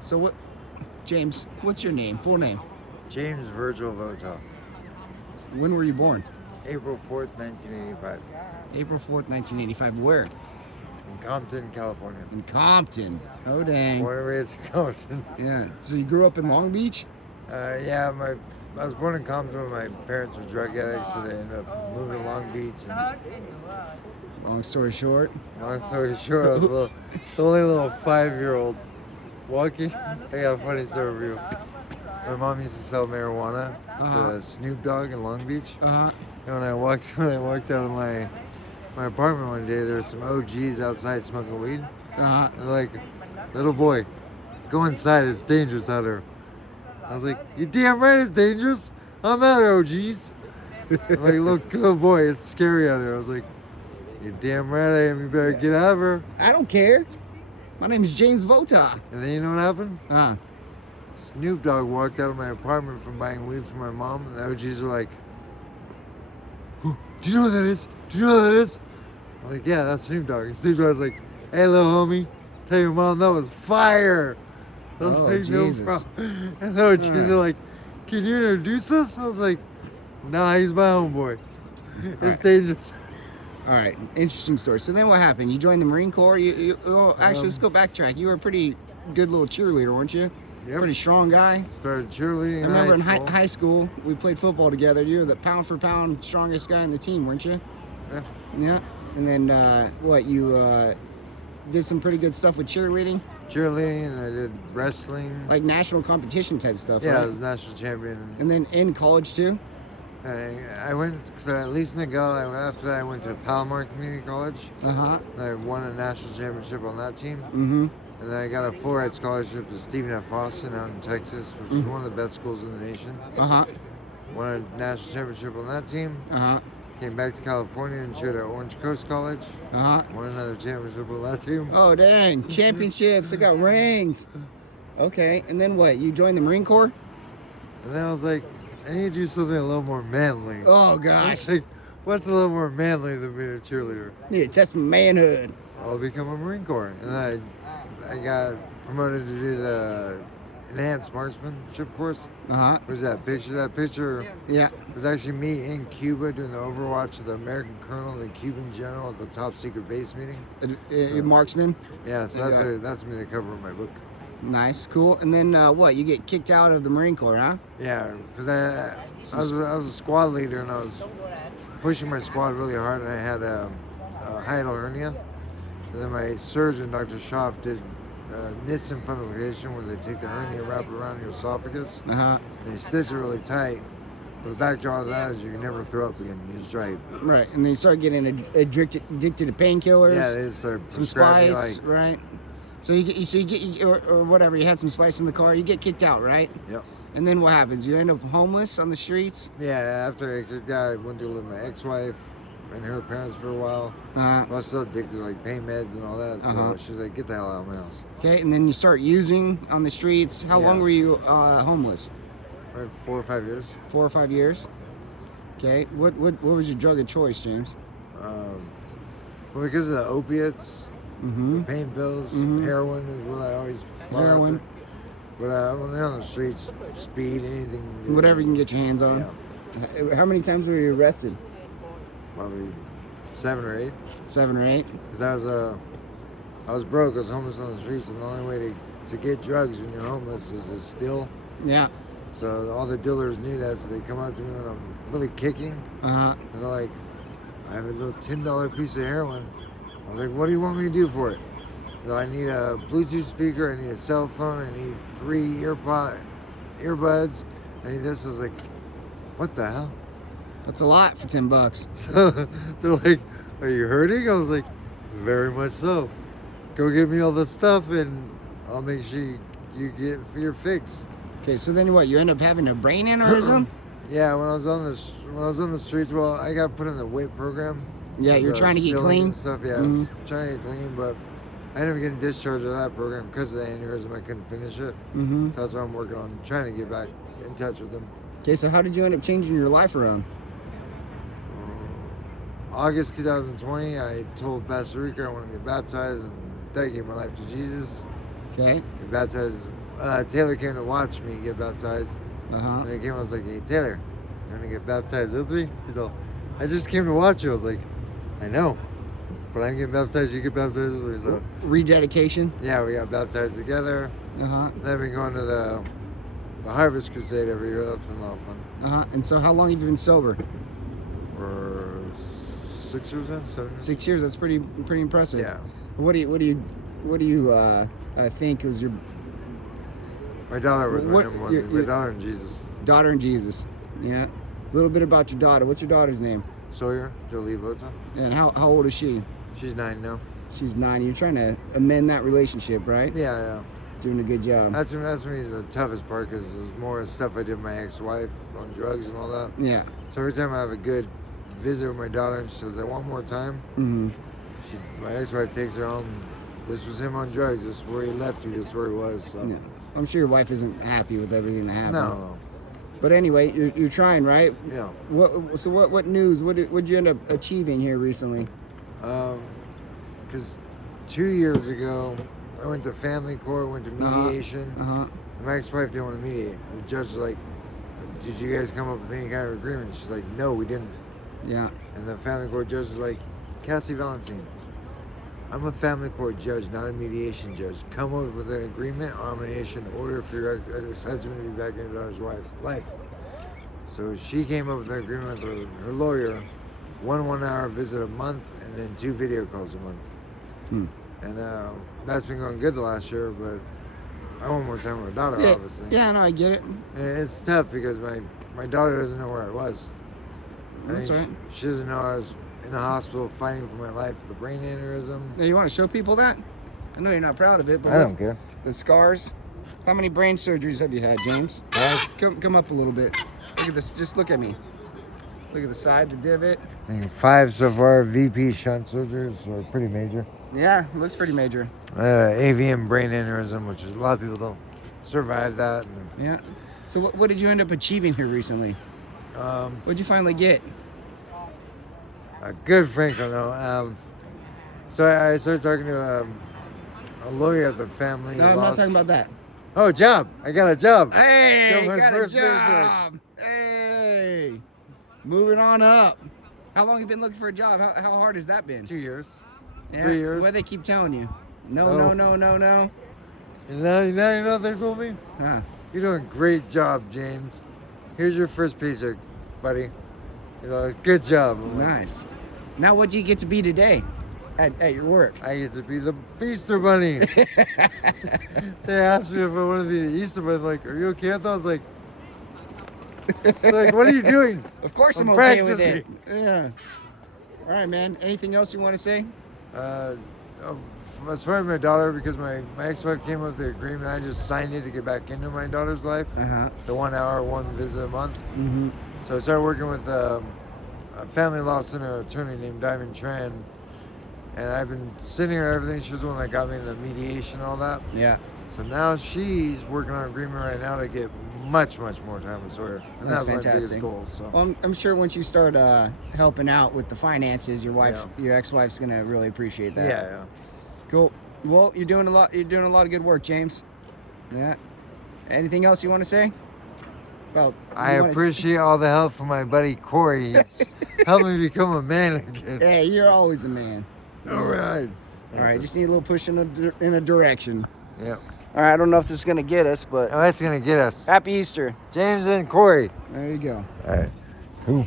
So what, James? What's your name? Full name? James Votaw. When were you born? April 4th, 1985. April 4th, 1985. Where? In Compton, California. In Compton. Oh dang. Born and raised in Compton. Yeah. So you grew up in Long Beach? Yeah, I was born in Compton when my parents were drug addicts, so they ended up moving to Long Beach. And Long story short. long story short, I was the only little 5-year-old walking. I got a funny story for you. My mom used to sell marijuana to Snoop Dogg in Long Beach. Uh-huh. And when I walked out of my apartment one day, there were some OGs outside smoking weed. Uh-huh. And like, little boy, go inside, it's dangerous out there. I was like, you damn right it's dangerous. I'm out of OGs. I'm like, little boy, it's scary out there. I was like, you're damn right I am, you better get out of here. I don't care. My name is James Votaw. And then you know what happened? Uh, Snoop Dogg walked out of my apartment from buying weed from my mom, and the OGs were like, do you know what that is? Do you know what that is? I'm like, yeah, that's Snoop Dogg. And Snoop Dogg's like, hey, little homie, tell your mom that was fire. I was like, Jesus. no problem. And the OGs are like, can you introduce us? I was like, nah, he's my homeboy. It's dangerous. all right. Interesting story. So then what happened? You joined the Marine Corps. Actually, let's go backtrack. You were a pretty good little cheerleader, weren't you? Yep. Pretty strong guy. Started cheerleading I remember in school. high school, we played football together. You were the pound for pound strongest guy in the team, weren't you? Yeah. Yeah. And then you did some pretty good stuff with cheerleading, Cheerleading, and I did wrestling. like national competition type stuff. Yeah, right? I was national champion. And then in college too. I went, so at least in the go, after that I went to Palomar Community College. Uh-huh. I won a national championship on that team. Mm-hmm. And then I got a full-ride scholarship to Stephen F. Austin out in Texas, which is one of the best schools in the nation. Uh-huh. Won a national championship on that team. Uh-huh. Came back to California and cheered at Orange Coast College. Uh-huh. Won another championship on that team. Oh dang. Championships. I got rings. Okay. And then what? You joined the Marine Corps? And then I was like, I need to do something a little more manly. Oh I gosh. was like, what's a little more manly than being a cheerleader? Need to test my manhood. I'll become a Marine Corps. And then I got promoted to do the enhanced marksmanship course. Uh-huh. Where's that picture? That picture Yeah. was actually me in Cuba doing the overwatch of the American colonel and the Cuban general at the top secret base meeting. Marksman. Yeah, so Yeah. that's me the cover of my book. Nice. Cool. And then what? You get kicked out of the Marine Corps, huh? Yeah, because I was a squad leader and I was pushing my squad really hard, and I had a hiatal hernia. And then my surgeon, Dr. Schaff, did Nissen fundoplication, where they take the hernia, wrap it around your esophagus, Uh-huh. and they stitch it really tight. But the backdraw of that is you can never throw up again. You just drive. Right. And then you start getting addicted to painkillers. Yeah, they just start Some prescribing, spice, like, right? So you get or whatever. You had some spice in the car. You get kicked out, right? Yep. And then what happens? You end up homeless on the streets. Yeah, after I kicked out, I went to live with my ex-wife and her parents for a while. Uh, I was still addicted to like pain meds and all that. So Uh-huh. she's like, get the hell out of my house. okay. And then you start using on the streets. How Yeah. long were you homeless? Right, 4 or 5 years. 4 or 5 years. Okay. What was your drug of choice, James? Well, because of the opiates, Mm-hmm. pain pills, Mhm. heroin is what I always fought Heroin. after. But when they're on the streets, speed, anything. Whatever you can get your hands on. Yeah, How many times were you arrested? probably 7 or 8. 7 or 8. Because I was broke. I was homeless on the streets, and the only way to get drugs when you're homeless is to steal. Yeah. So all the dealers knew that, so they come up to me when I'm really kicking, Uh-huh. and they're like, I have a little $10 piece of heroin. I was like, what do you want me to do for it? So I need a Bluetooth speaker, I need a cell phone, I need 3 earbuds, I need this. I was like, what the hell? That's a lot for $10. So they're like, are you hurting? I was like, very much so. Go get me all the stuff and I'll make sure you get your fix. Okay, so then what? You end up having a brain aneurysm? Yeah, when I was on the streets, well, I got put in the WIT program. Yeah, you're trying to get stealing clean? and stuff. Yeah, I was trying to get clean, but I ended up getting discharged of that program because of the aneurysm. I couldn't finish it. Mm-hmm. So that's what I'm working on, trying to get back in touch with them. Okay, so how did you end up changing your life around? August 2020, I told Pastor Rico I wanted to get baptized and dedicate my life to Jesus. Okay. Get baptized Taylor came to watch me get baptized. Uh-huh. And he came, I was like, hey, Taylor, you want to get baptized with me? He's all, I just came to watch you. I was like, I know. But I'm getting baptized, you get baptized with me. So, Rededication. yeah, we got baptized together. Uh-huh. Then we've been going to the Harvest Crusade every year. That's been a lot of fun. Uh-huh. And so how long have you been sober? For 6 years now? 7 years? 6 years. That's pretty impressive. Yeah. What do you think was your My daughter was What- my number one your- thing. My your- daughter and Jesus. daughter and Jesus? Yeah. A little bit about your daughter. What's your daughter's name? Sawyer, Jolie Votaw. And how old is she? She's 9 now. She's 9. You're trying to amend that relationship, right? Yeah. Doing a good job. That's me the toughest part because there's more stuff I did with my ex-wife on drugs and all that. Yeah. So every time I have a good visit with my daughter and she says, I want more time, Mm-hmm. my ex-wife takes her home. This was him on drugs. This is where he left you. This is where he was. So. Yeah. I'm sure your wife isn't happy with everything that happened. No. But anyway, you're trying, right? Yeah. What news? What'd you end up achieving here recently? Because 2 years ago, I went to family court, went to mediation. Uh-huh. And my ex-wife didn't want to mediate. The judge was like, did you guys come up with any kind of agreement? She's like, no, we didn't. Yeah. And the family court judge was like, Cassie Valentine, I'm a family court judge, not a mediation judge. Come up with an agreement or I'm going to issue an order for your ex-husband to be back in your daughter's life. So she came up with an agreement with her lawyer, 1 hour visit a month and then 2 video calls a month. Hmm. And that's been going good the last year, but I want more time with my daughter, Yeah. obviously. Yeah, no, I get it. And it's tough because my daughter doesn't know where I was. That's right. She doesn't know I was in the hospital fighting for my life with a brain aneurysm. Now, you want to show people that? I know you're not proud of it, but I don't care. the scars. How many brain surgeries have you had, James? Come up a little bit. Look at this. Just look at me. Look at the side, the divot. I think 5 so far. VP shunt surgeries are pretty major. Yeah, it looks pretty major. AVM brain aneurysm, which is a lot of people don't survive that. Yeah. So what did you end up achieving here recently? What'd you finally get? A good Franco, no. So I started talking to a lawyer at the family. No, I'm not talking about that. Oh, job. I got a job. Hey, Got my got a first paycheck. job. Hey, moving on up. How long have you been looking for a job? How hard has that been? 2 years. Yeah? 3 years. What do they keep telling you? No. Oh. No. And now you know what they told me? Huh. You're doing a great job, James. Here's your first paycheck, buddy. Good job. I'm like, Nice. Now, what do you get to be today at your work? I get to be the Easter Bunny. They asked me if I want to be the Easter Bunny. I'm like, are you okay with that? I was like, what are you doing? Of course I'm I'm okay with it. practicing. Yeah. All right, man. Anything else you want to say? As far as my daughter, because my ex-wife came up with the agreement, I just signed it to get back into my daughter's life. Uh-huh. The 1 hour, 1 visit a month. Mm-hmm. So I started working with a family law center attorney named Diamond Tran. And I've been sitting her everything. She was the one that got me the mediation and all that. Yeah. So now she's working on an agreement right now to get much more time with Sawyer. And That's that's my biggest fantastic. goal. So Well, I'm sure once you start helping out with the finances, your ex-wife's gonna really appreciate that. yeah. Cool. Well, you're doing a lot of good work, James. Yeah. Anything else you want to say? Well, I appreciate all the help from my buddy Corey. He's helped me become a man again. Hey, you're always a man. All right. All right, just need a little push in a direction. Yep. All right, I don't know if this is gonna get us, but Oh, that's gonna get us. happy Easter. James and Corey. There you go. All right. Cool.